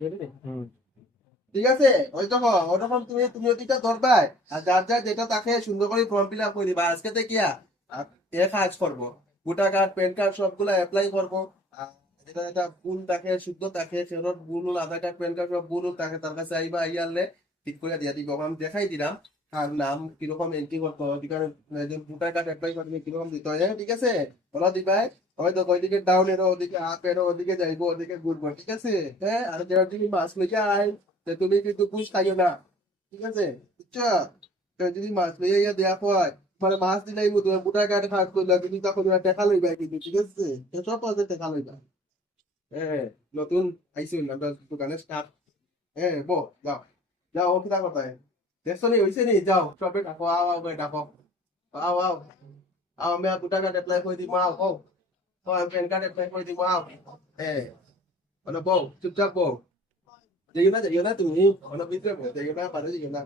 হুম। ঠিক আছে? ওই তখন ওরকম তুমি ওদিকটা ধরবাই আর যার যার যেটা তাকে সুন্দর করে ফর্ম ফিল আপ করে দিবা আজকে থেকে কাজ করবো ভোটার কার্ড প্যান কার্ড সবগুলা অ্যাপ্লাই করবো। আর যেটা যেটা ভুল থাকে শুদ্ধ থাকে সেগুলো ভুল আধার কার্ড প্যান কার্ড সব ভুল থাকে তার কাছে আইবা আইয়ারলে ঠিক করে দিয়া দিব আমি দেখাই দিলাম। আর নাম কিরকম এন্ট্রি করতে হয় ভোটার কার্ড অ্যাপ্লাই করবে কিরকম দিতে হয়, হ্যাঁ, ঠিক আছে? ওরা দিবাই হয়তো ওইদিকে ডাউন এরো ওদিকে আপ এরো ওদিকে যাইবো ওদিকে ঘুরবো, ঠিক আছে? হ্যাঁ, আর যারা তুমি মাছ লইয়া আই যে তুমি কিন্তু ঘুষ খাইও না, ঠিক আছে? বুঝছো? তো যদি মাছ লইয়া ইয়া দেয়া হয় মানে মাছ দিলাই মতো ভোটার কার্ড কাজ করলে কিন্তু তখন ওরা টাকা লইবা কিন্তু, ঠিক আছে? সব পথে টাকা লইবা। হ্যাঁ, নতুন আইসুন আমরা দোকানে স্টাফ। হ্যাঁ, যাও যাও ও কিতা কথা দেখছো নি হইছে নি যাও সবে ডাকো আও আও করে ডাকো আও আও আও আমি ভোটার কার্ড এপ্লাই করে দিম আও ও ও আমি প্যান কার্ড এপ্লাই করে দিম আও। হ্যাঁ, মানে বউ চুপচাপ বউ যাইও না তুমি অনেক ভিতরে যাইও না পারে যাইও না।